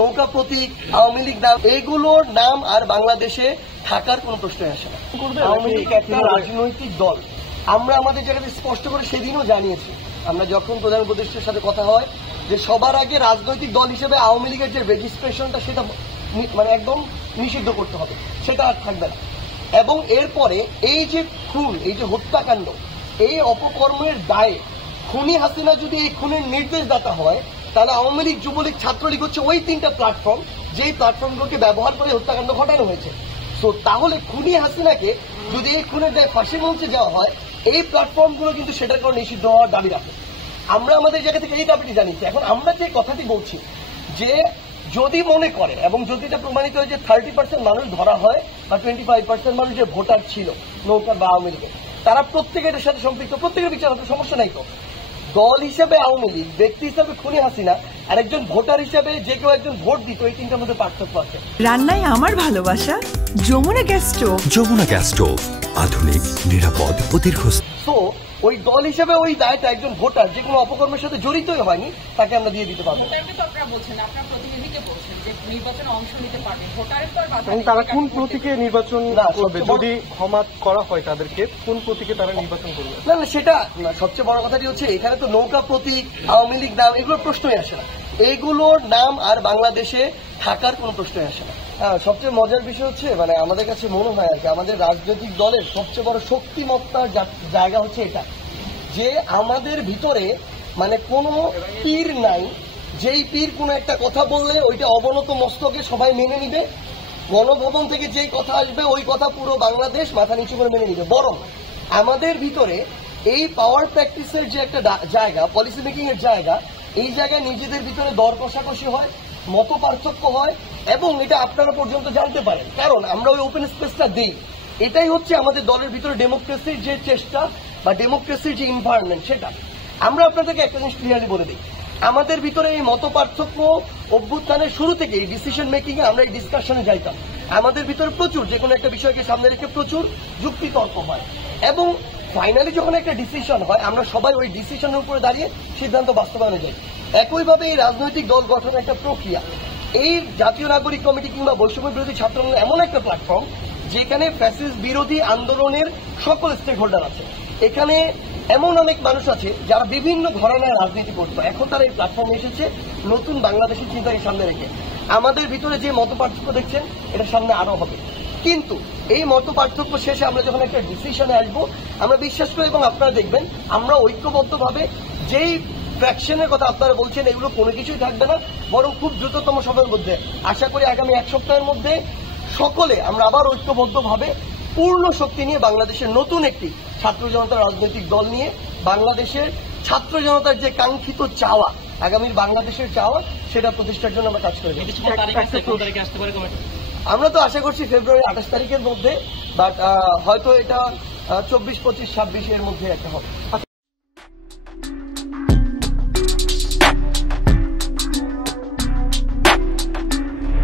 নৌকা প্রতীক, আওয়ামী লীগ নাম, এগুলোর নাম আর বাংলাদেশে থাকার কোন প্রশ্নই আসে না। আওয়ামী লীগ একটা রাজনৈতিক দল, আমরা আমাদের জায়গাতে স্পষ্ট করে সেদিনও জানিয়েছি। আমরা যখন প্রধান উপদেষ্টার সাথে কথা হয় যে সবার আগে রাজনৈতিক দল হিসেবে আওয়ামী লীগের যে রেজিস্ট্রেশনটা সেটা মানে একদম নিষিদ্ধ করতে হবে, সেটা আর থাকবে না। এবং এরপরে এই যে খুন, এই যে হত্যাকাণ্ড, এই অপকর্মের দায়ে খুনি হাসিনা যদি এই খুনের নির্দেশদাতা হয়, তাহলে আওয়ামী লীগ, যুবলীগ, ছাত্রলীগ হচ্ছে ওই তিনটা প্ল্যাটফর্ম যেই প্ল্যাটফর্মগুলোকে ব্যবহার করে হত্যাকাণ্ড ঘটানো হয়েছে। তো তাহলে খুনি হাসিনাকে যদি এই খুনের দায়ে ফাঁসির মঞ্চে যাওয়া হয়, এই প্ল্যাটফর্মগুলো কিন্তু সেটার কারণে নিষিদ্ধ হওয়ার দাবি রাখে। আমরা আমাদের জায়গা থেকে এই দাবিটি জানিয়েছি। এখন আমরা যে কথাটি বলছি যে যদি মনে করে এবং যদি এটা প্রমাণিত হয় যে 30% মানুষ ধরা হয় বা 25% মানুষ যে ভোটার ছিল নৌকা বা আওয়ামী লীগের, তারা প্রত্যেকে এটার সাথে সম্পৃক্ত, প্রত্যেকের বিচার হতে সমস্যা নাই। তো দল হিসেবে আওয়ামী লীগ, ব্যক্তি হিসেবে খুনি হাসিনা, আর একজন ভোটার হিসেবে যে কেউ একজন ভোট দিত, এই তিনটার মধ্যে পার্থক্য আছে। রান্নায় আমার ভালোবাসা Jamuna gas stove. Jamuna gas stove, আধুনিক, নিরাপদ ও দীর্ঘস্থায়ী। তো ওই দল হিসেবে ওই দায়টা একজন ভোটার যে কোনো অপকর্মের সাথে জড়িতই হয়নি তাকে আমরা দিয়ে দিতে পারবো। তারা কোন প্রতীকে নির্বাচন করবে? যদি ক্ষমা করা হয় তাদেরকে, কোন প্রতীকে তারা নির্বাচন করবে? না না, সেটা সবচেয়ে বড় কথাটি হচ্ছে এখানে তো নৌকা প্রতীক, আওয়ামী লীগ নাম, এগুলোর প্রশ্নই আসে না। এগুলোর নাম আর বাংলাদেশে থাকার কোনো প্রশ্নই আসে না। সবচেয়ে মজার বিষয় হচ্ছে মানে আমাদের কাছে মনে হয় আর কি, আমাদের রাজনৈতিক দলের সবচেয়ে বড় শক্তিমত্তার জায়গা হচ্ছে এটা যে আমাদের ভিতরে মানে কোনো পীর নাই যেই পীর কোনো একটা কথা বললে ওইটা অবনত মস্তকে সবাই মেনে নিবে, গণভবন থেকে যেই কথা আসবে ওই কথা পুরো বাংলাদেশ মাথা নিচু করে মেনে নিবে। বরং আমাদের ভিতরে এই পাওয়ার প্র্যাকটিসের যে একটা জায়গা, পলিসি মেকিং এর জায়গা, এই জায়গায় নিজেদের ভিতরে দর কষাকষি হয়, মত পার্থক্য হয় এবং এটা আপনারা পর্যন্ত জানতে পারেন, কারণ আমরা ওই ওপেন স্পেসটা দিই। এটাই হচ্ছে আমাদের দলের ভিতরে ডেমোক্রেসির যে চেষ্টা বা ডেমোক্রেসির যে এনভায়রনমেন্ট, সেটা আমরা আপনাদেরকে একটা জিনিস ক্লিয়ারলি বলে দিই। আমাদের ভিতরে এই মত পার্থক্য অভ্যুত্থানের শুরু থেকে এই ডিসিশন মেকিং এ আমরা এই ডিসকাশনে যাইতাম। আমাদের ভিতরে প্রচুর যে কোনো একটা বিষয়কে সামনে রেখে প্রচুর যুক্তি তর্ক হয় এবং ফাইনালি যখন একটা ডিসিশন হয় আমরা সবাই ওই ডিসিশনের উপরে দাঁড়িয়ে সিদ্ধান্ত বাস্তবায়নে যাই। একইভাবে এই রাজনৈতিক দল গঠনের একটা প্রক্রিয়া, এই জাতীয় নাগরিক কমিটি কিংবা বৈষম্য বিরোধী ছাত্র আন্দোলন এমন একটা প্ল্যাটফর্ম যেখানে ফ্যাসিস্ট বিরোধী আন্দোলনের সকল স্টেক হোল্ডার আছে। এখানে এমন অনেক মানুষ আছে যারা বিভিন্ন ধরনের রাজনীতি করতো, এখন তারা এই প্ল্যাটফর্মে এসেছে নতুন বাংলাদেশের চিন্তাকে সামনে রেখে। আমাদের ভিতরে যে মত পার্থক্য দেখছেন এটা সামনে আরো হবে, কিন্তু এই মত পার্থক্য শেষে আমরা যখন একটা ডিসিশনে আসবো আমরা বিশ্বাস করি এবং আপনারা দেখবেন আমরা ঐক্যবদ্ধভাবে যেই ফ্র্যাকশনের কথা আপনারা বলছেন এগুলো কোনো কিছুই থাকবে না, বরং খুব দ্রুততম সময়ের মধ্যে আশা করি আগামী এক সপ্তাহের মধ্যে সকলে আমরা আবার ঐক্যবদ্ধভাবে পূর্ণ শক্তি নিয়ে বাংলাদেশের নতুন একটি ছাত্র জনতার রাজনৈতিক দল নিয়ে বাংলাদেশের ছাত্র জনতার যে কাঙ্ক্ষিত চাওয়া, আগামীর বাংলাদেশের চাওয়া, সেটা প্রতিষ্ঠার জন্য আমরা কাজ করি। আমরা তো আশা করছি ফেব্রুয়ারি 28 তারিখের মধ্যে, বাট হয়তো এটা 24, 25, 26 এর মধ্যে একটা হবে।